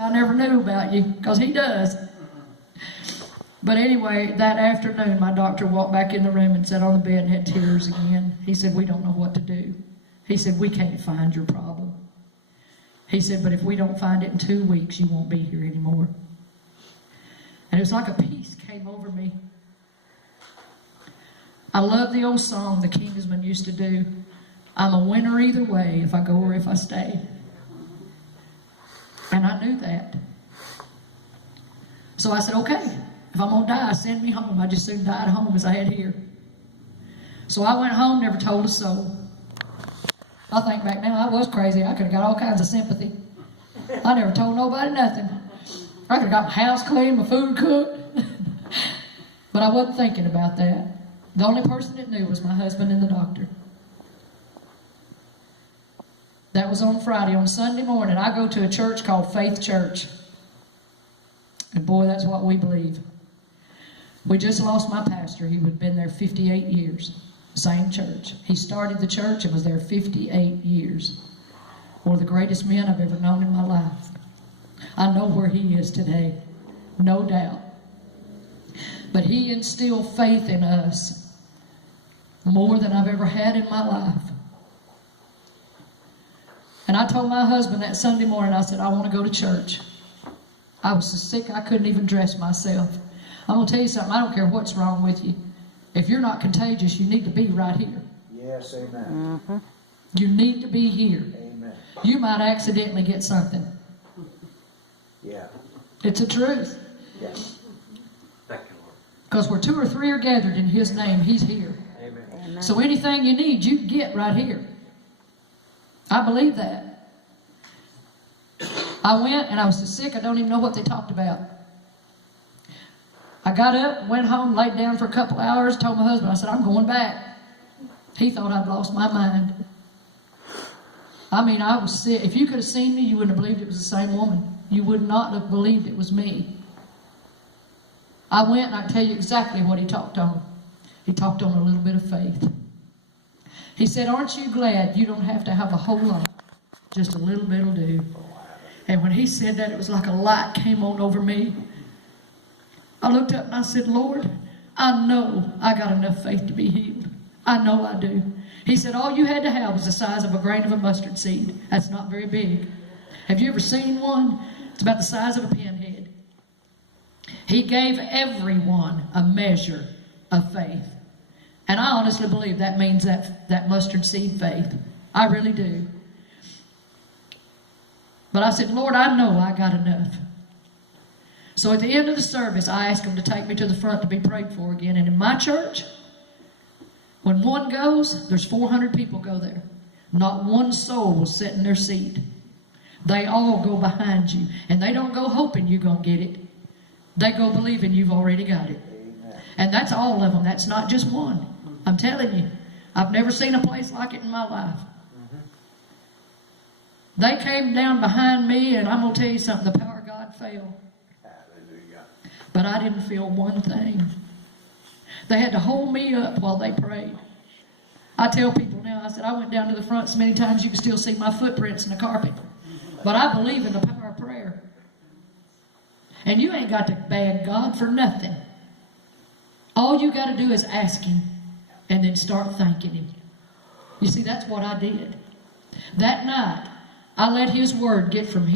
I never knew about you, because he does. But anyway, that afternoon, my doctor walked back in the room and sat on the bed and had tears again. He said, we don't know what to do. He said, we can't find your problem. He said, but if we don't find it in 2 weeks, you won't be here anymore. And it was like a peace came over me. I love the old song the Kingsmen used to do. I'm a winner either way, if I go or if I stay. And I knew that. So I said, okay, if I'm going to die, send me home. I just soon die at home as I had here. So I went home, never told a soul. I think back now, I was crazy. I could have got all kinds of sympathy. I never told nobody nothing. I could have got my house clean, my food cooked. But I wasn't thinking about that. The only person that knew was my husband and the doctor. That was on Friday. On Sunday morning, I go to a church called Faith Church. And boy, that's what we believe. We just lost my pastor. He had been there 58 years. Same church. He started the church and was there 58 years. One of the greatest men I've ever known in my life. I know where he is today. No doubt. But he instilled faith in us more than I've ever had in my life. And I told my husband that Sunday morning, I said, I want to go to church. I was so sick I couldn't even dress myself. I'm going to tell you something, I don't care what's wrong with you. If you're not contagious, you need to be right here. Yes, amen. Mm-hmm. You need to be here. Amen. You might accidentally get something. Yeah. It's the truth. Yeah. Because where 2 or 3 are gathered in His name, He's here. Amen. Amen. So anything you need, you get right here. I believe that. I went and I was so sick I don't even know what they talked about. I got up, went home, laid down for a couple hours, told my husband, I said, I'm going back. He thought I'd lost my mind. I mean, I was sick. If you could have seen me, you wouldn't have believed it was the same woman. You would not have believed it was me. I went and I can tell you exactly what he talked on. He talked on a little bit of faith. He said, aren't you glad you don't have to have a whole lot? Just a little bit will do. And when he said that, it was like a light came on over me. I looked up and I said, Lord, I know I got enough faith to be healed. I know I do. He said, all you had to have was the size of a grain of a mustard seed. That's not very big. Have you ever seen one? It's about the size of a pinhead. He gave everyone a measure of faith. And I honestly believe that means that mustard seed faith. I really do. But I said, Lord, I know I got enough. So at the end of the service, I asked him to take me to the front to be prayed for again. And in my church, when one goes, there's 400 people go there. Not one soul will sit in their seat. They all go behind you. And they don't go hoping you're going to get it. They go believing you've already got it. Amen. And that's all of them. That's not just one. I'm telling you. I've never seen a place like it in my life. They came down behind me, and I'm going to tell you something. The power of God fell. Hallelujah. But I didn't feel one thing. They had to hold me up while they prayed. I tell people now, I said, I went down to the front so many times you can still see my footprints in the carpet. But I believe in the power of prayer. And you ain't got to beg God for nothing. All you got to do is ask Him and then start thanking Him. You see, that's what I did. That night, I let His word get from Him.